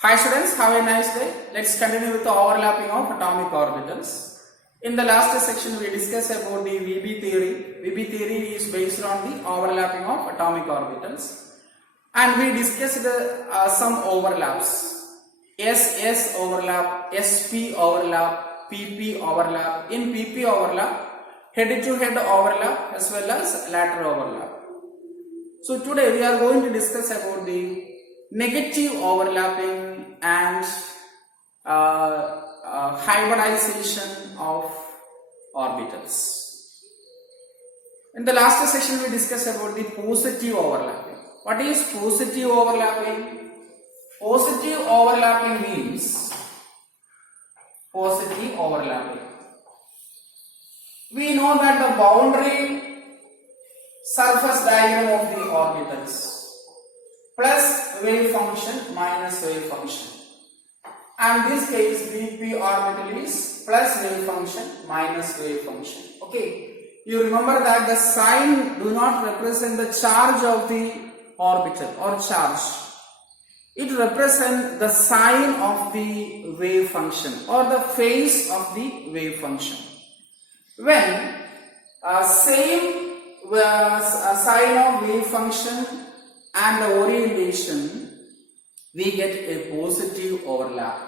Hi students, have a nice day. Let's continue with the overlapping of atomic orbitals. In the last section we discussed about the VB theory. VB theory is based on the overlapping of atomic orbitals. And we discussed some overlaps. SS overlap, SP overlap, PP overlap. In PP overlap, head to head overlap as well as lateral overlap. So today we are going to discuss about the negative overlapping and hybridization of orbitals. In the last session we discussed about the positive overlapping. What is positive overlapping? Positive overlapping means positive overlapping. We know that the boundary surface diagram of the orbitals plus wave function minus wave function. And this case BP orbital is plus wave function minus wave function. Okay, you remember that the sign do not represent the charge of the orbital or charge. It represents the sign of the wave function or the phase of the wave function. When same sign of wave function and the orientation, we get a positive overlap.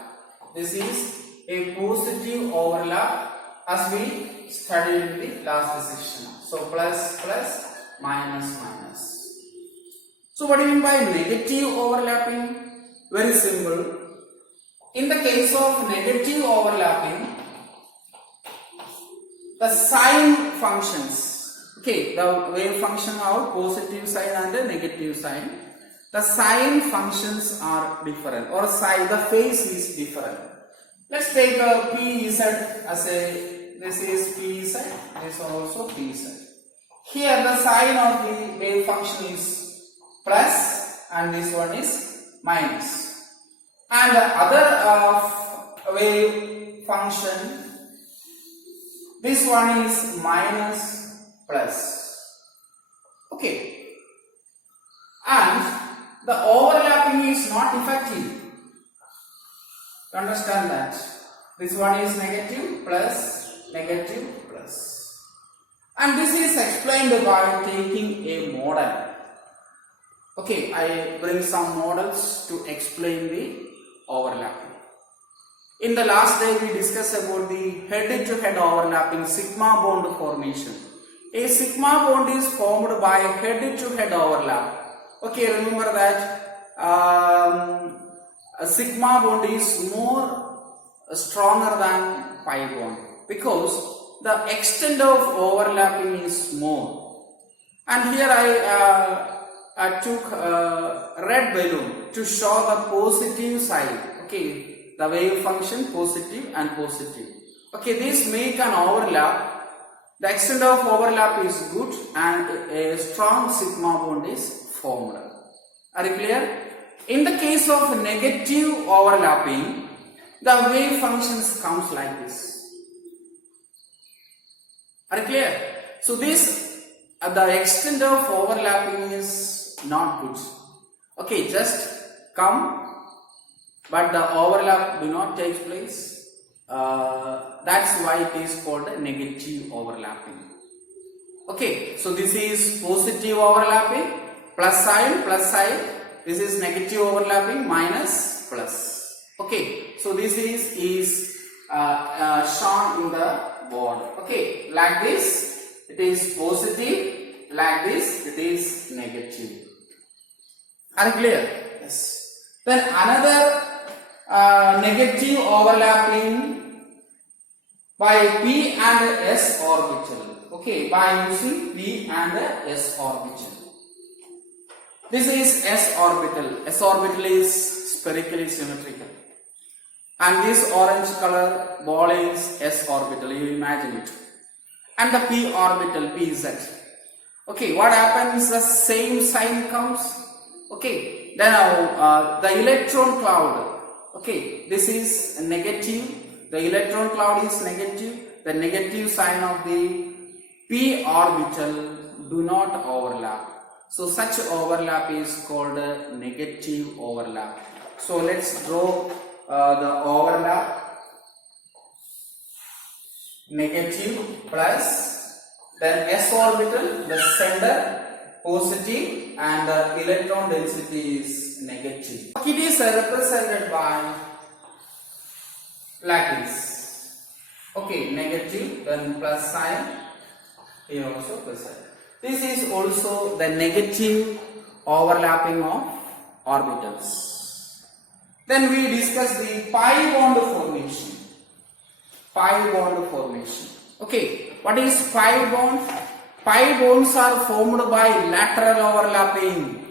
This is a positive overlap as we studied in the last section. So plus plus minus minus. So what do you mean by negative overlapping? Very simple. In the case of negative overlapping, the sign functions, okay, the wave function have positive sign and a negative sign. The sign functions are different, or the phase is different. Let's take a PZ as a, this is PZ, this one also PZ. Here the sign of the wave function is plus and this one is minus. And the other wave function, this one is minus plus. Okay. And the overlapping is not effective. You understand that? This one is negative plus negative plus. And this is explained by taking a model. Okay, I bring some models to explain the overlapping. In the last day we discussed about the head-to-head overlapping sigma bond formation. A sigma bond is formed by head-to-head overlap. Okay, remember that a sigma bond is more stronger than pi bond because the extent of overlapping is more. And here I took a red balloon to show the positive side. Okay. The wave function positive and positive. Okay, this make an overlap. The extent of overlap is good and a strong sigma bond is formed. Are you clear? In the case of negative overlapping, the wave functions comes like this. Are you clear? So this, the extent of overlapping is not good. Okay, just come. But the overlap do not take place. That's why it is called negative overlapping. Okay, so this is positive overlapping, plus sign, this is negative overlapping, minus, plus. Okay, so this is shown in the board. Okay, like this, it is positive, like this, it is negative. Are you clear? Yes. Then another negative overlapping by P and S orbital. Okay, by using P and S orbital. This is S orbital. S orbital is spherically symmetrical. And this orange color ball is S orbital. You imagine it. And the P orbital, PZ. Okay, what happens? The same sign comes. Okay, then the electron cloud. Okay, this is negative. The electron cloud is negative. The negative sign of the P orbital do not overlap. So such overlap is called a negative overlap. So let's draw the overlap. Negative plus, then s orbital, the center positive and the electron density is negative. It is represented by like this. Okay, negative, then plus sign, here also plus sign. This is also the negative overlapping of orbitals. Then we discuss the pi bond formation. Pi bond formation. Okay, what is pi bond? Pi bonds are formed by lateral overlapping.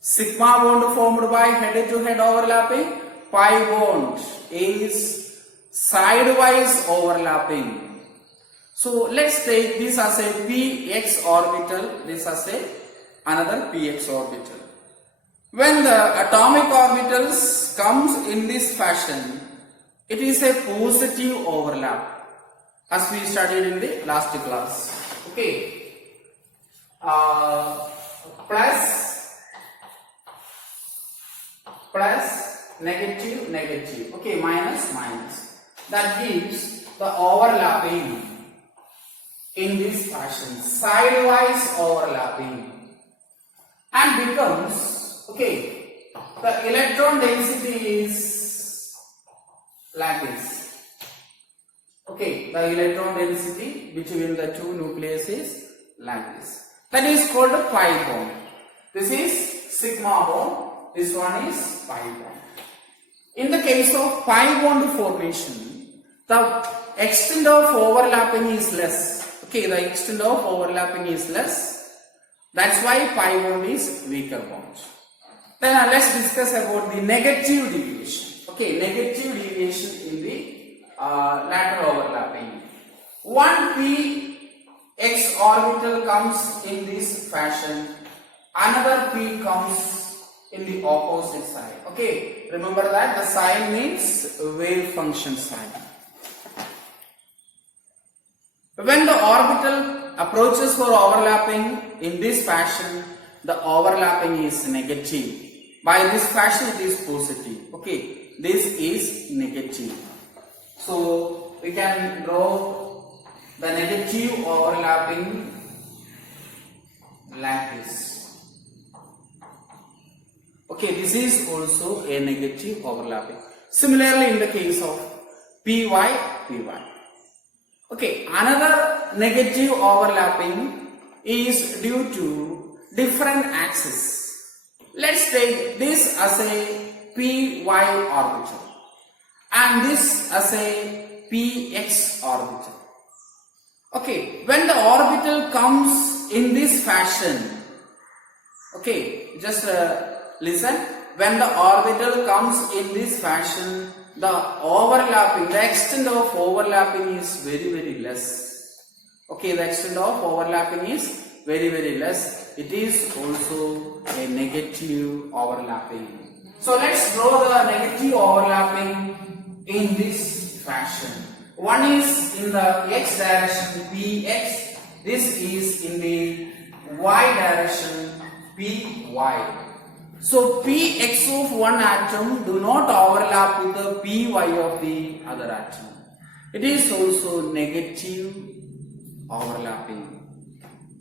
Sigma bond formed by head-to-head overlapping. Pi bond is sidewise overlapping. So let's take this as a px orbital, this as a another px orbital. When the atomic orbitals comes in this fashion, it is a positive overlap, as we studied in the last class. Okay, plus negative negative. Okay, minus minus. That gives the overlapping in this fashion, sidewise overlapping, and becomes, okay, the electron density is like this. Okay, the electron density between the two nucleus is like this. That is called a pi bond. This is sigma bond. This one is pi bond. In the case of pi bond formation, the extent of overlapping is less. Okay, the extent of overlapping is less. That's why pi bond is weaker bond. Then let's discuss about the negative deviation. Okay, negative deviation in the lateral overlapping. One px orbital comes in this fashion, another p comes in the opposite side. Okay, remember that the sign means wave function sign. When the orbital approaches for overlapping in this fashion, the overlapping is negative. By this fashion, it is positive. Okay. This is negative. So we can draw the negative overlapping like this. Okay, this is also a negative overlapping. Similarly, in the case of py. Okay, another negative overlapping is due to different axes. Let's take this as a py orbital and this as a px orbital. Okay, when the orbital comes in this fashion, okay, just listen. When the orbital comes in this fashion, the overlapping, the extent of overlapping is very, very less. Okay, the extent of overlapping is very, very less. It is also a negative overlapping. So let's draw the negative overlapping in this fashion. One is in the x direction px, this is in the y direction py. So px of one atom do not overlap with the py of the other atom. It is also negative overlapping.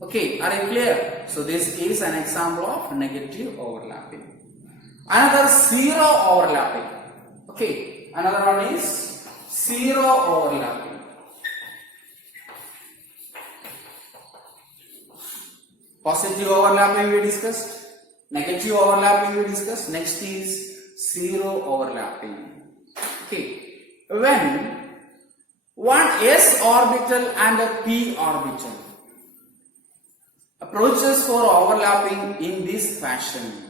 Okay, are you clear? So this is an example of negative overlapping. Another zero overlapping. Okay, another one is zero overlapping. Positive overlapping we discussed, negative overlapping we discussed. Next is zero overlapping. Okay, when one s orbital and a p orbital approaches for overlapping in this fashion.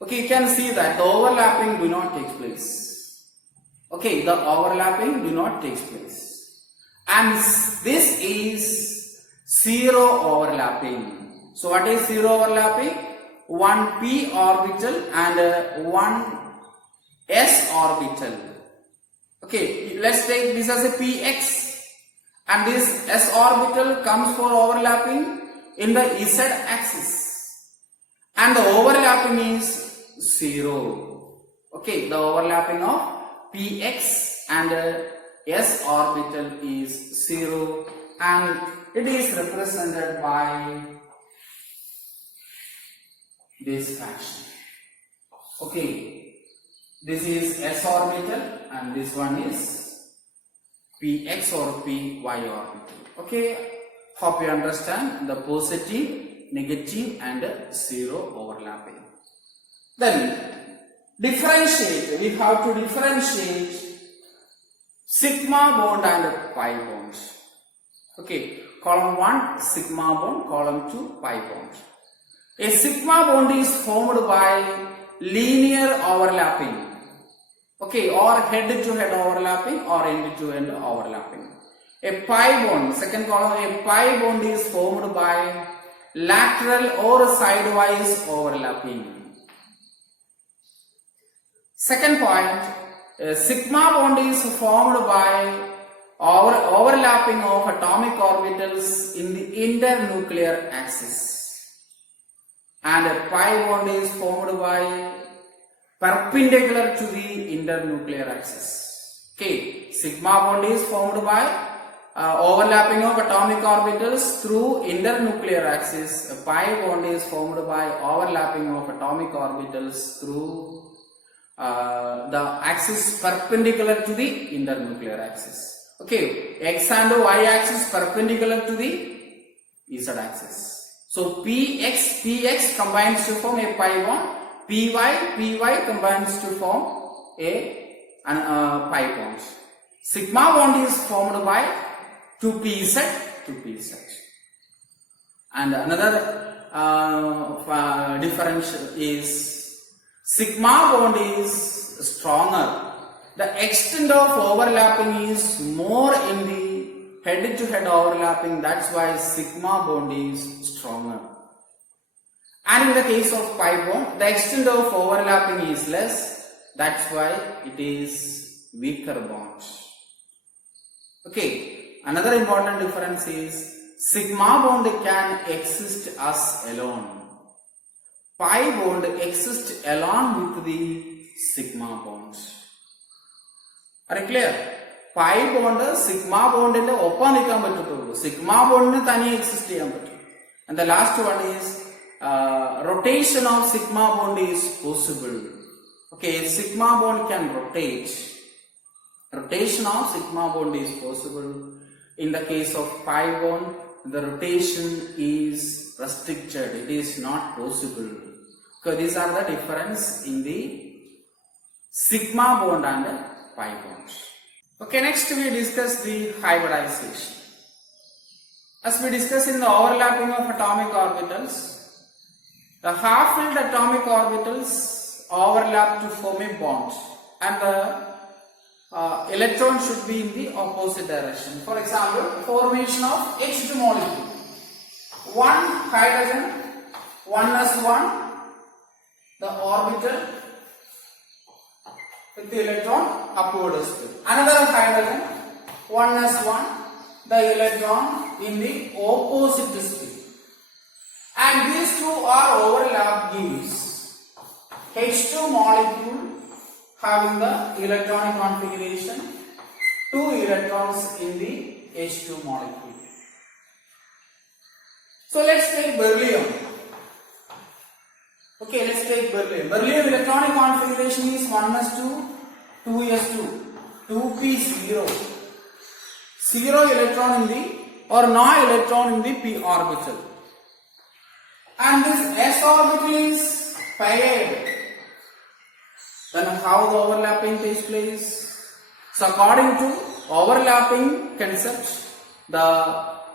Okay, you can see that the overlapping do not take place. Okay, the overlapping do not take place. And this is zero overlapping. So what is zero overlapping? One p orbital and one s orbital. Okay, let's take this as a px. And this s orbital comes for overlapping in the z axis. And the overlapping is 0. Okay, the overlapping of px and s orbital is 0, and it is represented by this fashion. Okay, this is s orbital and this one is px or py orbital. Okay, hope you understand the positive, negative and 0 overlapping. Then differentiate, we have to differentiate sigma bond and pi bond. Okay, column 1 sigma bond, column 2 pi bond. A sigma bond is formed by linear overlapping, okay, or head to head overlapping or end to end overlapping. A pi bond, second column, a pi bond is formed by lateral or sidewise overlapping. Second point, a sigma bond is formed by overlapping of atomic orbitals in the internuclear axis. And a pi bond is formed by perpendicular to the internuclear axis. Okay, sigma bond is formed by overlapping of atomic orbitals through internuclear axis. A pi bond is formed by overlapping of atomic orbitals through the axis perpendicular to the internuclear axis. Okay, x and y axis perpendicular to the z axis. So px combines to form a pi bond, py combines to form a pi bond. Sigma bond is formed by 2pz. And another difference is sigma bond is stronger. The extent of overlapping is more in the head to head overlapping, that's why sigma bond is stronger. And in the case of pi bond, the extent of overlapping is less, that's why it is weaker bond. Okay, another important difference is sigma bond can exist as alone. Pi bond exists along with the sigma bond. Are you clear? Pi bond, sigma bond in the open nikkan sigma bond tani exist and the last one is rotation of sigma bond is possible. Okay, sigma bond can rotate. Rotation of sigma bond is possible. In the case of pi bond, the rotation is restricted. It is not possible. So these are the difference in the sigma bond and pi bond. Okay, next we discuss the hybridization. As we discussed in the overlapping of atomic orbitals, the half-filled atomic orbitals overlap to form a bond, and the electron should be in the opposite direction. For example, formation of H2 molecule. One hydrogen, 1s1, the orbital with the electron upward spin. Another hydrogen, 1s1, the electron in the opposite spin. And these two are overlap gives H2 molecule having the electronic configuration, 2 electrons in the H2 molecule. So let's take beryllium. Okay, let's take beryllium. Beryllium electronic configuration is 1s2, 2s2, 2p0. 0 electron in the or no electron in the p orbital. And this s orbital is paired. Then how the overlapping takes place? So according to overlapping concept, the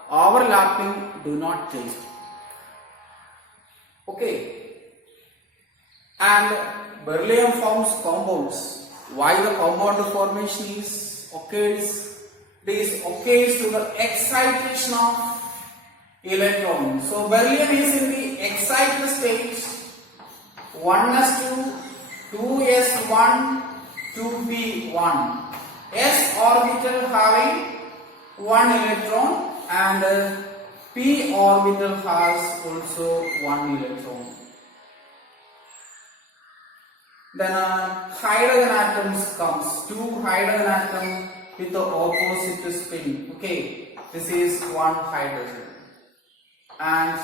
overlapping do not change. Okay. And beryllium forms compounds. Why the compound formation is occurs? This occurs to the excitation of electron. So beryllium is in the excited state, 1s2, 2s1, 2p1. S orbital having 1 electron and p orbital has also 1 electron. Then hydrogen atoms comes. Two hydrogen atom with the opposite spin. Okay, this is one hydrogen and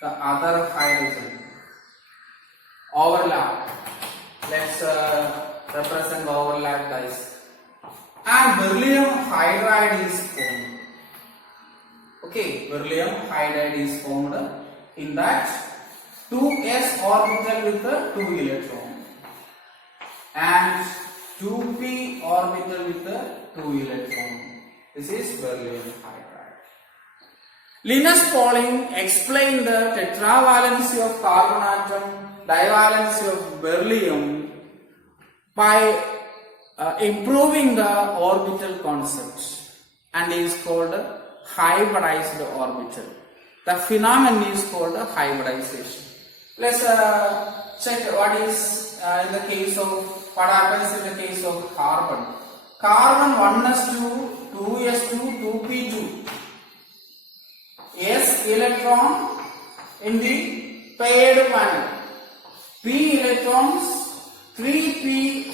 the other hydrogen overlap. Let's represent overlap, guys. And beryllium hydride is formed. Okay, beryllium hydride is formed. In that 2s orbital with the 2 electron and 2p orbital with the 2 electron. This is beryllium hydride. Linus Pauling explained the tetravalency of carbon atom, divalency of beryllium by improving the orbital concept, and it is called hybridized orbital. The phenomenon is called hybridization. Let's check what is in the case of, what happens in the case of carbon. Carbon 1s2, 2s2, 2p2. S electron in the paired manner. P electrons, 2p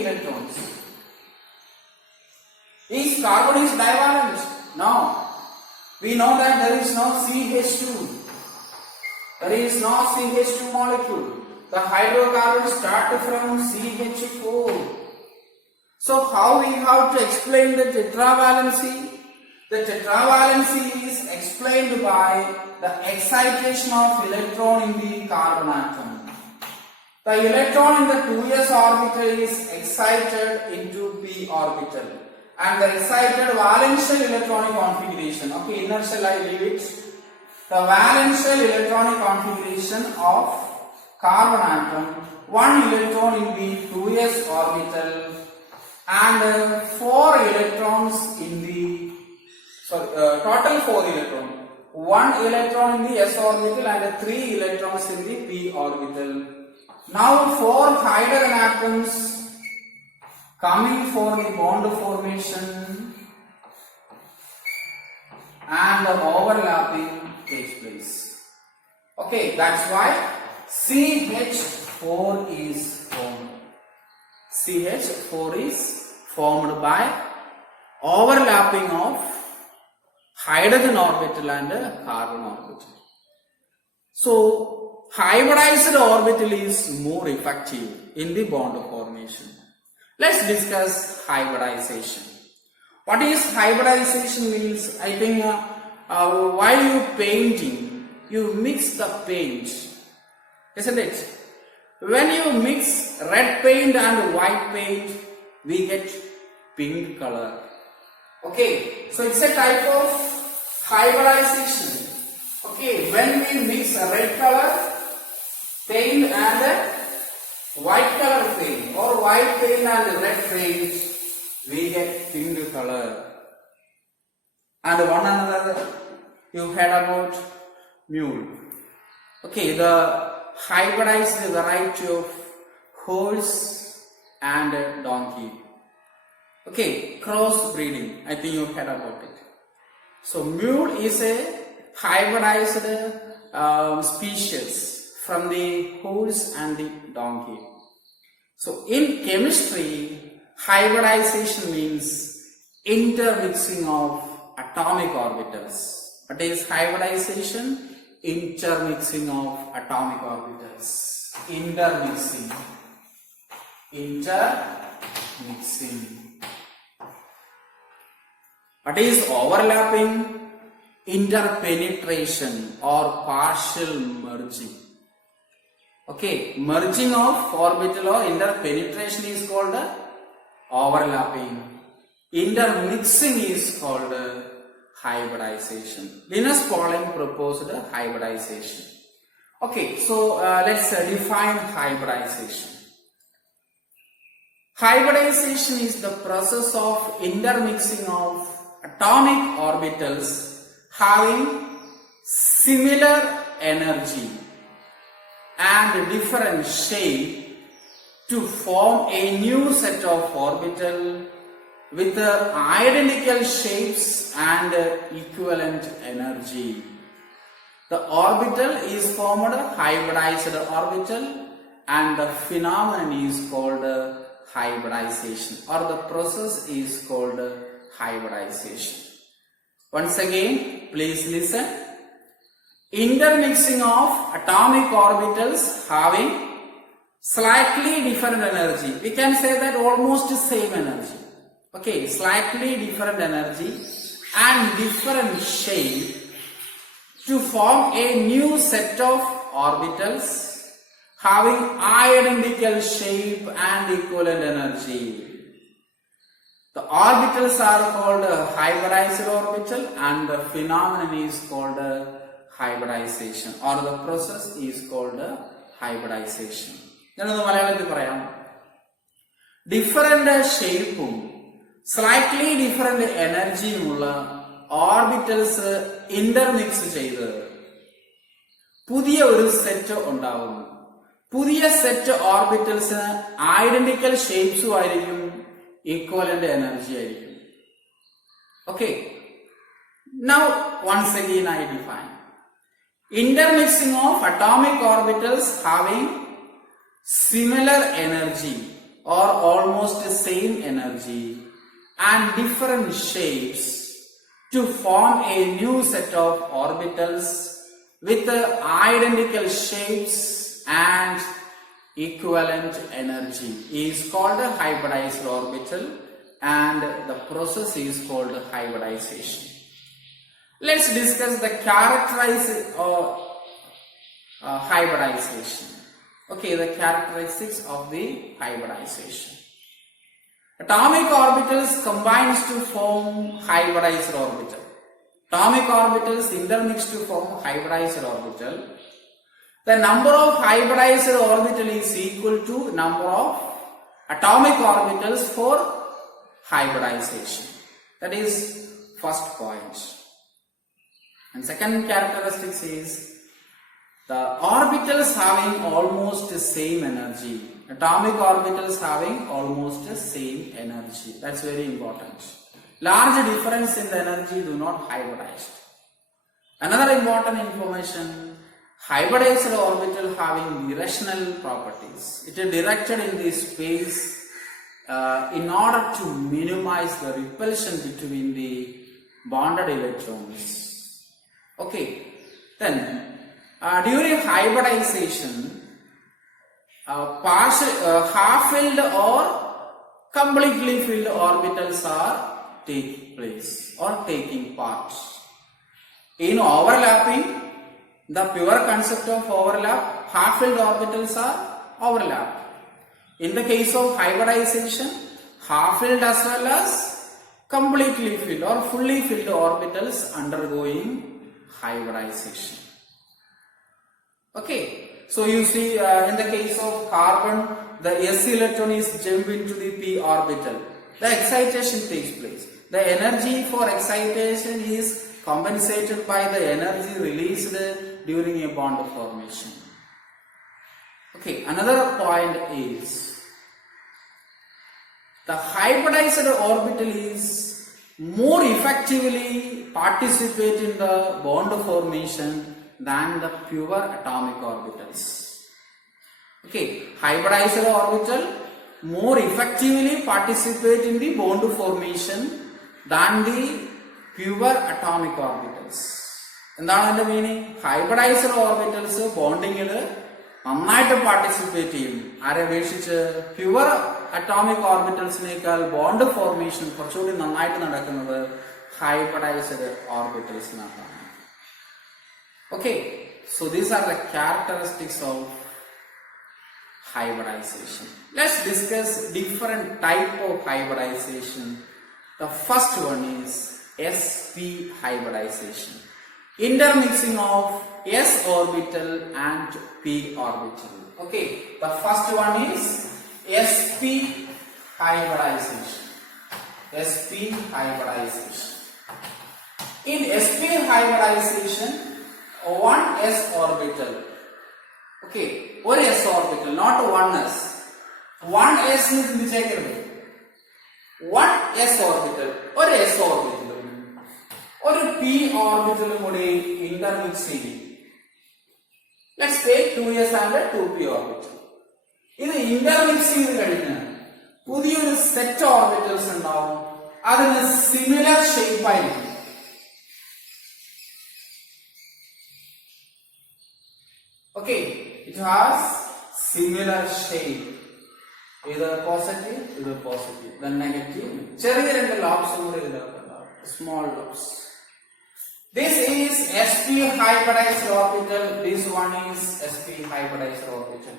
electrons. Is carbon is divalent? No. We know that there is no CH2. There is no CH2 molecule. The hydrocarbons start from CH4. So how we have to explain the tetravalency? The tetravalency is explained by the excitation of electron in the carbon atom. The electron in the 2s orbital is excited into p orbital, and the excited valential electronic configuration. Okay, inner shell I leave it. The valential electronic configuration of carbon atom, 1 electron in the 2s orbital and 4 electrons in the total 4 electrons. 1 electron in the s orbital and 3 electrons in the p orbital. Now 4 hydrogen atoms coming for the bond formation and the overlapping takes place. Okay, that's why CH4 is formed. CH4 is formed by overlapping of hydrogen orbital and carbon orbital. So hybridized orbital is more effective in the bond formation. Let's discuss hybridization. What is hybridization means? I think while you painting, you mix the paint, isn't it? When you mix red paint and white paint, we get pink color. Okay, so it's a type of hybridization. Okay, when we mix a red color paint and a white color paint, or white paint and red paint, we get pink color. And one another, you heard about mule. Okay, the hybridized variety of horse and donkey. Okay, cross breeding. I think you heard about it. So mule is a hybridized species from the horse and the donkey. So in chemistry, hybridization means intermixing of atomic orbitals. What is hybridization? Intermixing of atomic orbitals. Intermixing. What is overlapping? Interpenetration or partial merging. Okay, merging of orbital or interpenetration is called overlapping. Intermixing is called hybridization. Linus Pauling proposed hybridization. Okay, so let's define hybridization. Hybridization is the process of intermixing of atomic orbitals having similar energy and different shape to form a new set of orbital with identical shapes and equivalent energy. The orbital is formed hybridized orbital, and the phenomenon is called hybridization, or the process is called hybridization. Once again, please listen. Intermixing of atomic orbitals having slightly different energy. We can say that almost same energy. Okay, slightly different energy and different shape to form a new set of orbitals having identical shape and equivalent energy. The orbitals are called hybridized orbital, and the phenomenon is called hybridization, or the process is called hybridization. Different shape, slightly different energy orbitals intermix ചെയ്ത് പുതിയ ഒരു set ഉണ്ടാവുന്നു. പുതിയ set orbitals identical ഷേപ്സും ആയിരിക്കും, equivalent energy ആയിരിക്കും. Okay, now once again I define intermixing of atomic orbitals having similar energy or almost the same energy and different shapes to form a new set of orbitals with identical shapes and equivalent energy is called a hybridized orbital, and the process is called hybridization. Let's discuss the characteristics of hybridization. Okay, the characteristics of the hybridization. Atomic orbitals combines to form hybridized orbital. Atomic orbitals intermix to form hybridized orbital. The number of hybridized orbital is equal to number of atomic orbitals for hybridization. That is first point. And second characteristics is the orbitals having almost the same energy. Atomic orbitals having almost the same energy. That's very important. Large difference in the energy do not hybridize. Another important information, hybridized orbital having directional properties. It is directed in the space in order to minimize the repulsion between the bonded electrons. Okay, then during hybridization, half-filled or completely filled orbitals are taking place or taking part. In overlapping, the pure concept of overlap, half-filled orbitals are overlapped. In the case of hybridization, half-filled as well as completely filled or fully filled orbitals undergoing hybridization. Okay, so you see in the case of carbon, the s electron is jumped into the p orbital. The excitation takes place. The energy for excitation is compensated by the energy released during a bond formation. Okay, another point is the hybridized orbital is more effectively participate in the bond formation than the pure atomic orbitals. Okay, hybridized orbital more effectively participate in the bond formation than the pure atomic orbitals. എന്താണ് അതിന്റെ meaning? Hybridised orbitals ബോണ്ടിങ്ങിൽ നന്നായിട്ട് participate ചെയ്യും. ആരെ അപേക്ഷിച്ച് pure atomic ഓർബിറ്റൽസിനേക്കാൾ bond formation കുറച്ചുകൂടി നന്നായിട്ട് നടക്കുന്നത് hybridized orbitals. Okay, so these are the characteristics of hybridization. Let's discuss different type of hybridization. The first one is sp hybridization, intermixing of s orbital and p orbital. Okay, the first one is sp hybridization. sp hybridization. In sp hybridization, one s orbital. Okay, one s orbital, not one s. One s is indicated. One s orbital, or s orbital, or p orbital കൂടി intermix ചെയ്യും. Let's take 2s and a 2p orbital. This intermixing പുതിയൊരു set orbitals ഉണ്ടാവും. അതിന് similar shape ആയിരിക്കും. Okay, it has similar shape. Either positive, either positive. Then negative. ചെറിയ രണ്ട് lobes കൂടി ഇതിലുണ്ടാവും. Small lobes. This is sp hybridized orbital. This one is sp hybridized orbital.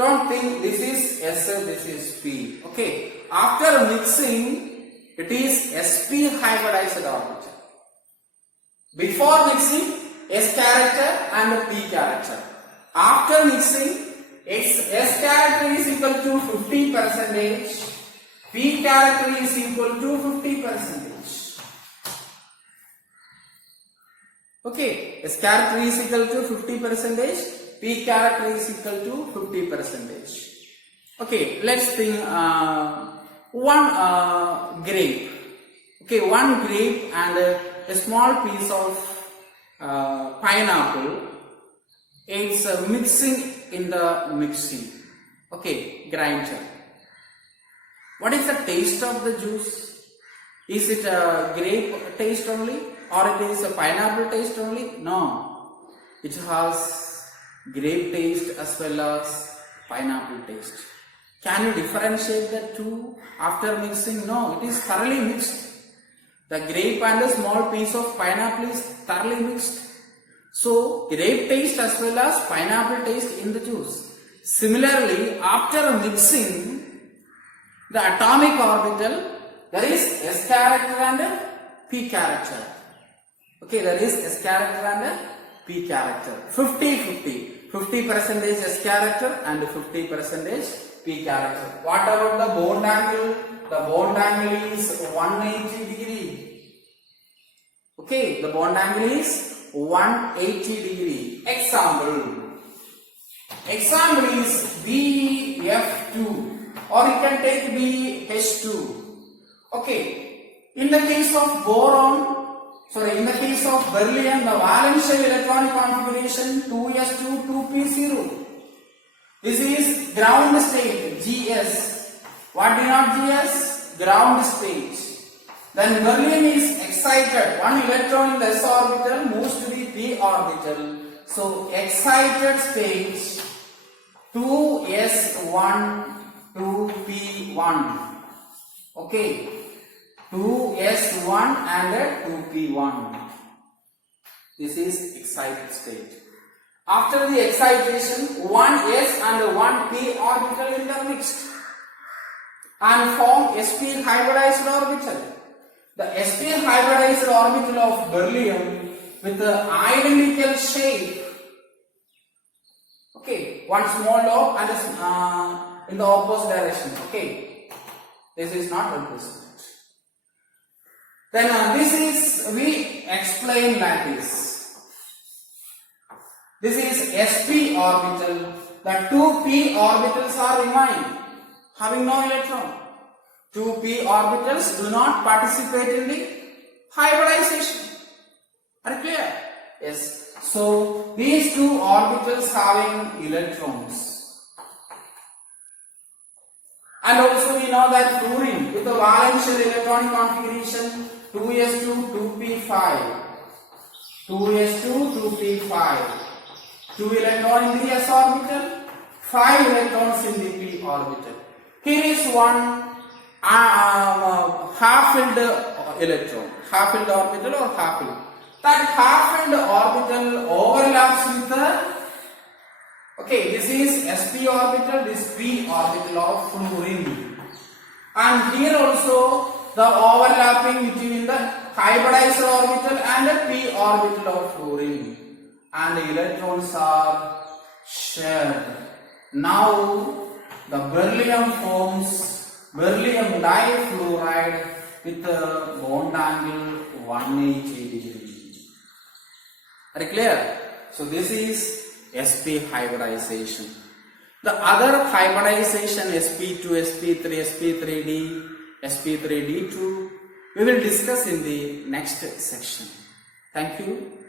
Don't think this is S, this is P. Okay. After mixing, it is sp hybridized orbital. Before mixing, S character and P character. After mixing, S character is equal to 50%, P character is equal to 50%. Okay, S character is equal to 50%, P character is equal to 50%. Okay, let's think one grape. Okay, one grape and a small piece of pineapple. It's mixing in the mixing. Okay, grinder. What is the taste of the juice? Is it a grape taste only or it is a pineapple taste only? No, it has grape taste as well as pineapple taste. Can you differentiate the two after mixing? No, it is thoroughly mixed. The grape and a small piece of pineapple is thoroughly mixed. So, grape taste as well as pineapple taste in the juice. Similarly, after mixing the atomic orbital, there is S character and P character. Okay, there is S character and P character. 50-50. 50% S character and 50% P character. What about the bond angle? The bond angle is 180 degree. Okay, the bond angle is 180 degree. Example is BF2 or you can take BH2. Okay, in the case of in the case of beryllium, the valence shell electronic configuration 2s2 2p0. This is ground state GS. What denote GS? Ground state. Then beryllium is excited. One electron in the s orbital moves to the p orbital. So excited state 2s1 2p1. Okay, 2s1 and 2p1. This is excited state. After the excitation, one s and one p orbital intermixed and form sp hybridized orbital. The sp hybridized orbital of beryllium with the identical shape. Okay, one small lobe and in the opposite direction. Okay, this is not represented. Then we explain like this. This is sp orbital. The two p orbitals are remain having no electron. Two p orbitals do not participate in the hybridization. Are you clear? Yes. So these two orbitals having electrons. And also we know that fluorine with the valence shell electronic configuration 2s2 2p5. 2s2 2p5. 2 electrons in the s orbital, 5 electrons in the p orbital. Here is one half-filled electron, half-filled orbital or half-filled. That half-filled orbital overlaps with the, okay, this is sp orbital, this p orbital of fluorine. And here also the overlapping between the hybridized orbital and the p orbital of fluorine. And the electrons are shared. Now the beryllium forms beryllium difluoride with a bond angle 180 degree. Are you clear? So this is sp hybridization. The other hybridization sp2, sp3, sp3d, sp3d2 we will discuss in the next section. Thank you.